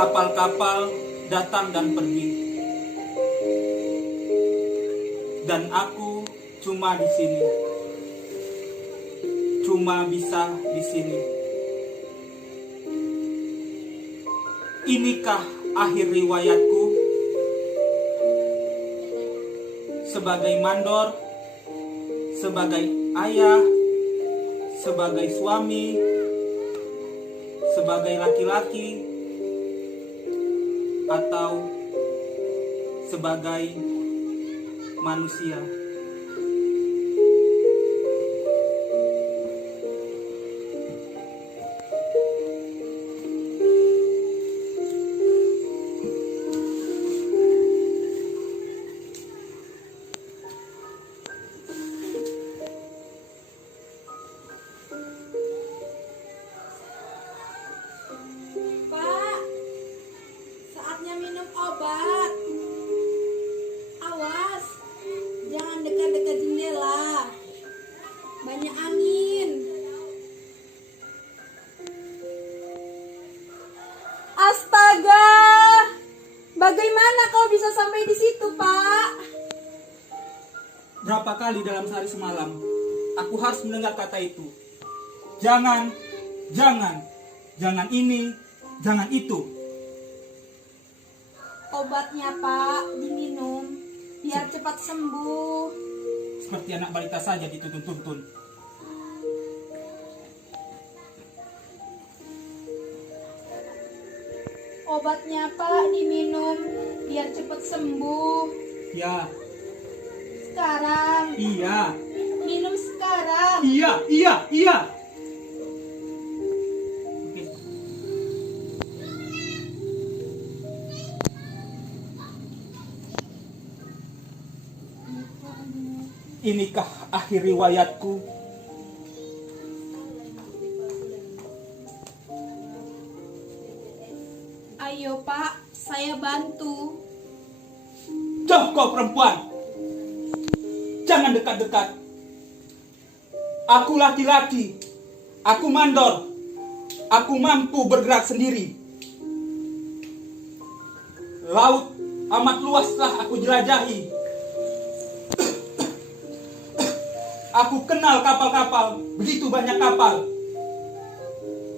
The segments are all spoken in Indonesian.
Kapal-kapal datang dan pergi, dan aku cuma di sini, cuma bisa di sini. Inikah akhir riwayatku sebagai mandor, sebagai ayah, sebagai suami, sebagai laki-laki, atau sebagai manusia? Pak, saatnya minum obat. Awas, jangan dekat-dekat jendela. Banyak angin. Astaga, bagaimana kau bisa sampai di situ, Pak? Berapa kali dalam sehari semalam aku harus mendengar kata itu. Jangan, jangan, jangan ini, jangan itu. Obatnya, Pak, diminum biar cepat sembuh. Seperti anak balita saja dituntun-tuntun. Obatnya, Pak, diminum biar cepat sembuh. Ya, Sekarang, iya, minum sekarang. iya, iya, iya. Oke. Inikah akhir riwayatku? Ayo, Pak, saya bantu. Jauh kau perempuan, jangan dekat-dekat. Aku laki-laki, aku mandor, aku mampu bergerak sendiri. Laut amat luas telah aku jelajahi. Aku kenal kapal-kapal, begitu banyak kapal.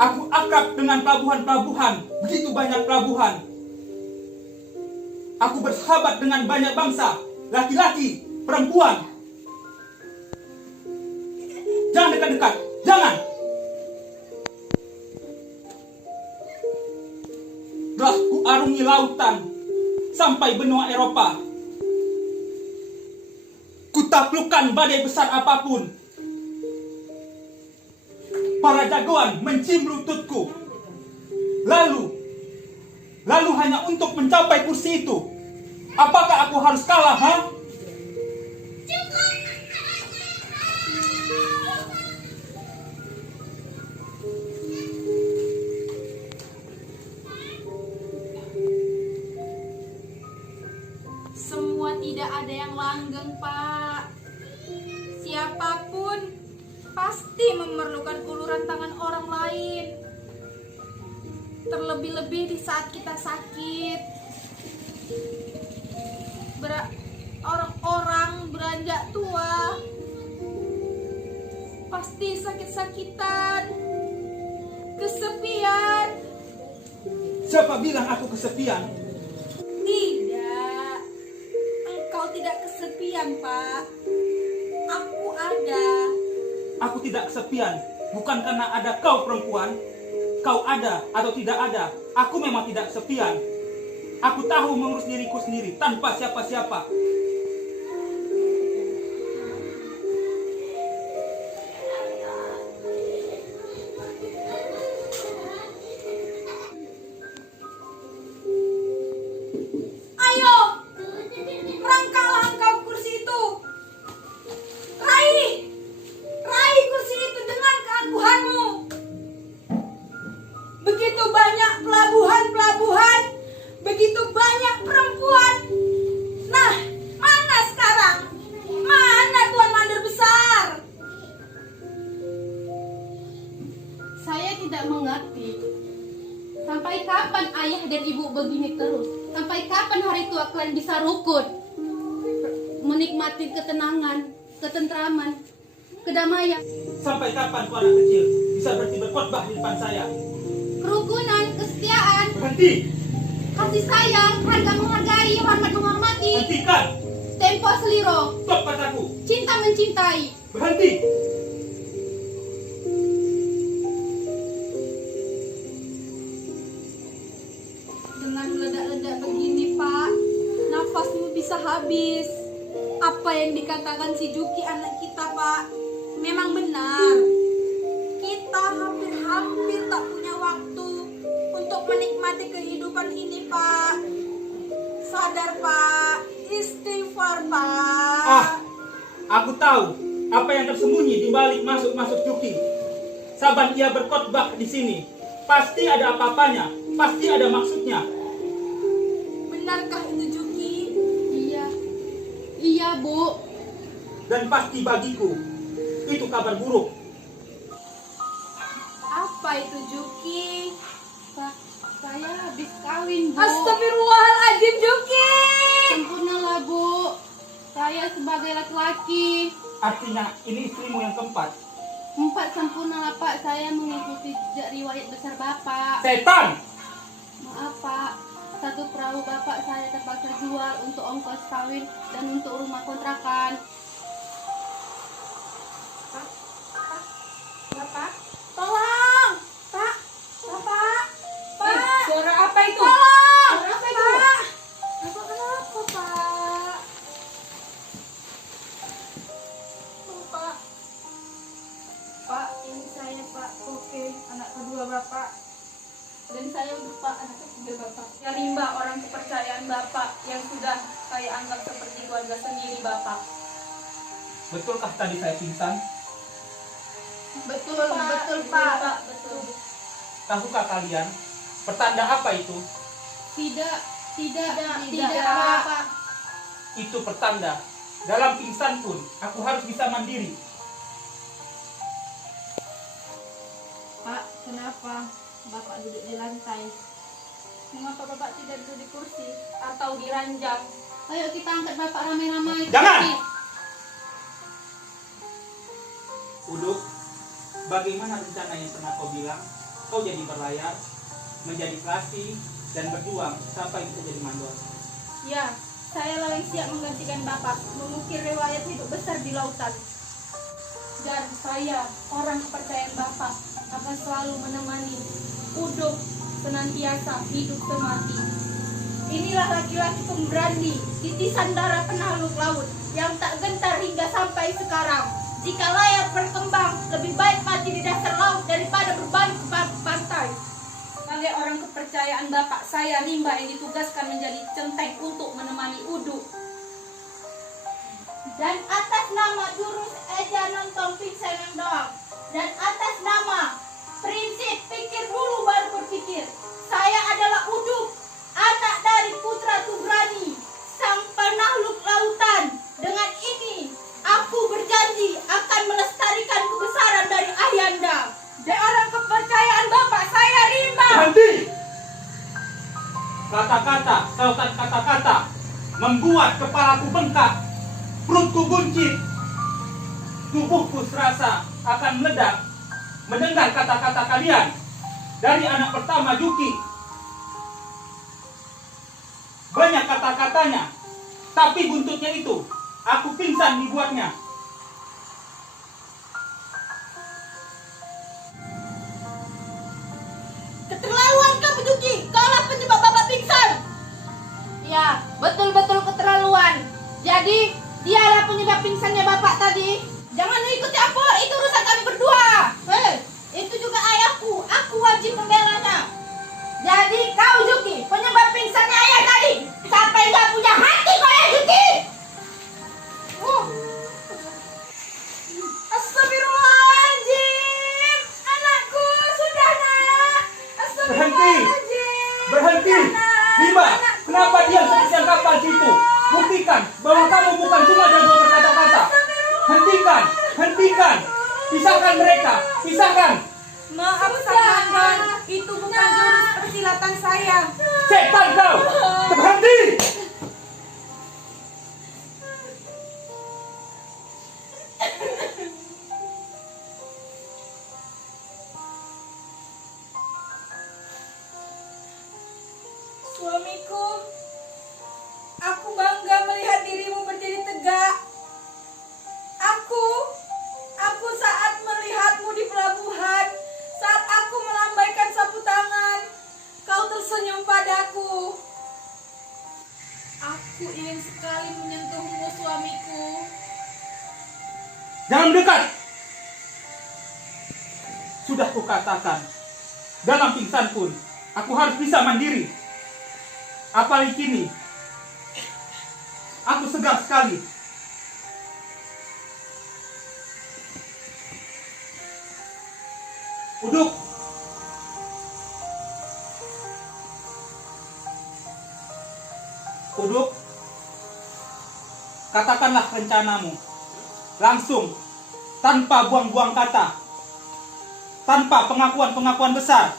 Aku akrab dengan pelabuhan-pelabuhan, begitu banyak pelabuhan. Aku bersahabat dengan banyak bangsa, laki-laki, perempuan. Jangan dekat-dekat, jangan. Telah kuarungi lautan sampai benua Eropa. Kutaklukkan badai besar apapun. Para jagoan mencium lututku. Lalu hanya untuk mencapai kursi itu. Apakah aku harus kalah, ha? Semua tidak ada yang langgeng, Pak. Siapapun pasti memerlukan uluran tangan orang lain. Terlebih-lebih di saat kita sakit. Orang-orang beranjak tua pasti sakit-sakitan, kesepian. Siapa bilang aku kesepian? Tidak, engkau tidak kesepian, Pak. Aku ada. Aku tidak kesepian. Bukan karena ada kau perempuan. Kau ada atau tidak ada, aku memang tidak kesepian. Aku tahu mengurus diriku sendiri tanpa siapa-siapa. Ayo, merangkaklah engkau kursi itu. Raih kursi itu dengan keangkuhanmu. Begitu banyak pelabuhan-pelabuhan, begitu banyak perempuan. Nah, mana sekarang? Mana Tuan Mandor besar? Saya tidak mengerti. Sampai kapan ayah dan ibu begini terus? Sampai kapan hari tua kalian bisa rukun? Menikmati ketenangan, ketentraman, kedamaian. Sampai kapan kau anak kecil bisa berhenti berkhotbah di depan saya? Kerukunan, kesetiaan, Berhenti! kasih sayang, harga menghargai, hormat menghormati, Hentikan! tempo seliro, Stop kataku! cinta mencintai. Berhenti! Dengan meledak-ledak begini, Pak, nafasmu bisa habis. Apa yang dikatakan si Juki anak kita, Pak, memang benar. Kita hampir-hampir tak punya waktu untuk menikmati kehidupan ini, Pak. Sadar, Pak. Istighfar, Pak. Ah, aku tahu apa yang tersembunyi di balik masuk-masuk Juki. Saban ia berkhotbah di sini, pasti ada apa-apanya, pasti ada maksudnya. Benarkah itu, Juki? Iya. Iya, Bu. Dan pasti bagiku itu kabar buruk. Apa itu, Juki? Pak, saya habis kawin, Bu. Astagfirullahaladzim, Juki. Sempurnalah, Bu. Saya sebagai laki-laki. Artinya ini istrimu yang keempat. 4 sempurnalah, Pak. Saya mengikuti jejak riwayat besar Bapak. Setan! Maaf, Pak. 1 perahu Bapak saya terpaksa jual untuk ongkos kawin dan untuk rumah kontrakan. Bapak, tolong! Pak, Bapak, Pak. Suara apa itu? Tolong! Apa itu? Bapak kenapa, Pak? Bapak. Pak, ini saya, Pak. Oke, anak kedua Bapak. Dan saya untuk Pak, anak ketiga Bapak. Ya Rimba, orang kepercayaan Bapak yang sudah saya anggap seperti keluarga sendiri Bapak. Betulkah tadi saya pingsan? Betul, Pak, betul, betul, Pak. Pak, betul. Tahukah kalian pertanda apa itu? Tidak, Tidak, Pak. Itu pertanda dalam pingsan pun aku harus bisa mandiri. Pak, kenapa Bapak duduk di lantai? Mengapa Bapak tidak duduk di kursi atau di ranjang? Ayo kita angkat Bapak ramai-ramai. Jangan! Kursi. Uduk, bagaimana rencana yang pernah kau bilang? Kau jadi berlayar, menjadi klasik, dan berjuang sampai bisa jadi mandor. Ya, saya lah yang siap menggantikan Bapak, mengukir riwayat hidup besar di lautan. Dan saya, orang kepercayaan Bapak, akan selalu menemani Uduk senantiasa hidup semati. Inilah laki-laki pemberani, titisan darah penakluk laut, yang tak gentar hingga sampai sekarang. Jika layar berkembang, lebih baik mati di dasar laut daripada berbalik ke pantai. Sebagai orang kepercayaan Bapak, saya Rimba yang ditugaskan menjadi centeng untuk menemani Uduk. Dan atas nama jurus Eja nonton pingsan yang doang. Dan atas nama prinsip pikir dulu baru berpikir. Saya adalah Uduk, anak dari putra Tubrani, sang penakluk lautan. Dengan ini, aku berjanji akan melestarikan kebesaran dari Ayanda. Dan orang kepercayaan Bapak, saya Rimba. Berhenti! Kata-kata, sautan kata-kata membuat kepalaku bengkak, perutku buncit, tubuhku serasa akan meledak mendengar kata-kata kalian dari anak pertama Juki. Banyak kata-katanya, tapi buntutnya itu aku pingsan dibuatnya. Keterlaluan kamu, Juki. Kaulah penyebab Bapak pingsan. Ya, betul-betul keterlaluan. Jadi, dialah penyebab pingsannya Bapak tadi. Jangan ikuti aku, itu urusan kami berdua. Itu juga ayahku. Aku wajib membelanya. Jadi, kau Juki, penyebab pingsannya ayah tadi. Sampai nggak punya hati kau ya, Juki. Astagfirullahaladzim. Anakku, sudah nak. Berhenti! Berhenti! Rimba, kenapa diam seperti yang kapal situ? Buktikan bahwa kamu bukan cuma jago berkata-kata. Hentikan! Hentikan! Pisahkan mereka! Pisahkan! Maaf Sang Mandor, itu bukan jurus persilatan saya. Setan kau! Berhenti! Suamiku, aku bangga melihat dirimu berdiri tegak. Aku saat melihatmu di pelabuhan, saat aku melambaikan sapu tangan, kau tersenyum padaku. Aku ingin sekali menyentuhmu, suamiku. Jangan mendekat! Sudah kukatakan, dalam pingsan pun, aku harus bisa mandiri. Apalagi kini, aku segar sekali. Uduk! Uduk! Katakanlah rencanamu. Langsung, tanpa buang-buang kata. Tanpa pengakuan-pengakuan besar.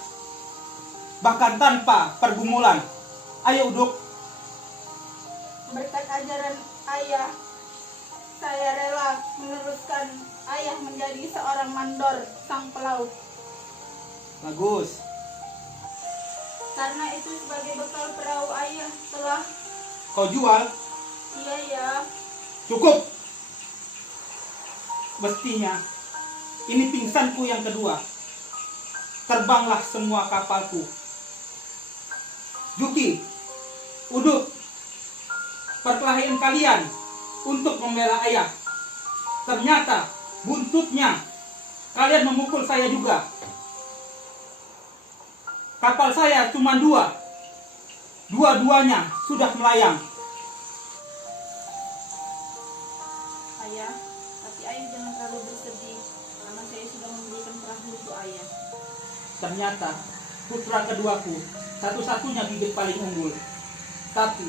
Bahkan tanpa pergumulan. Ayo Uduk. Berkat ajaran ayah, saya rela meneruskan ayah menjadi seorang mandor sang pelaut. Bagus. Karena itu sebagai bekal perahu ayah telah. Kau jual? Iya ya. Cukup. Mestinya ini pingsanku yang kedua. Terbanglah semua kapalku. Juki, Uduk, perkelahian kalian untuk membela ayah. Ternyata buntutnya kalian memukul saya juga. Kapal saya cuma 2. Dua-duanya sudah melayang. Ayah, tapi ayah jangan terlalu bersedih karena saya sudah membelikan perahu untuk ayah. Ternyata putra keduaku satu-satunya bibit paling unggul. Tapi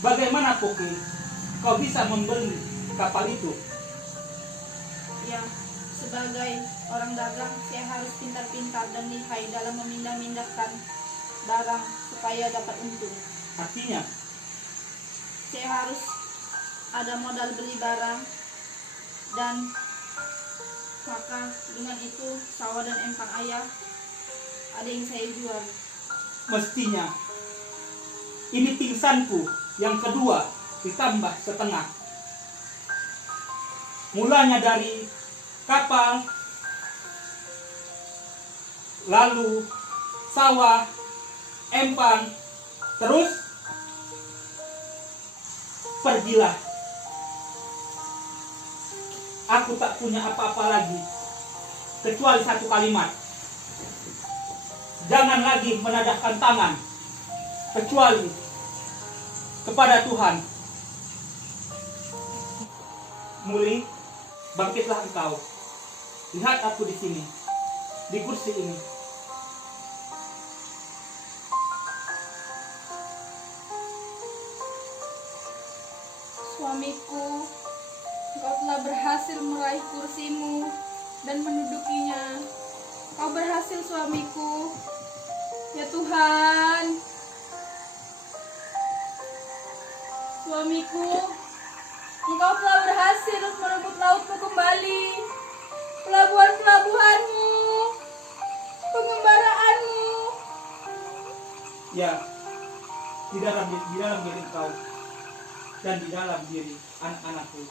bagaimana Poki kau bisa membeli kapal itu? Ya, sebagai orang dagang saya harus pintar-pintar dan lihai dalam memindah-mindahkan barang supaya dapat untung. Artinya Saya harus ada modal beli barang, dan maka dengan itu sawah dan empang ayah ada yang saya jual. mestinya ini pingsanku yang kedua ditambah setengah. Mulanya dari kapal, lalu sawah, empang, terus pergilah. Aku tak punya apa-apa lagi kecuali satu kalimat. Jangan lagi menadahkan tangan kecuali kepada Tuhan. Muli, bangkitlah engkau. Lihat aku di sini, di kursi ini. Suamiku, engkau telah berhasil meraih kursimu dan mendudukinya. Kau berhasil, suamiku. Ya Tuhan. Suamiku, engkau telah berhasil merebut lautmu kembali. Pelabuhan-pelabuhanmu, pengembaraanmu. Ya, di dalam diri engkau dan di dalam diri anak-anakku.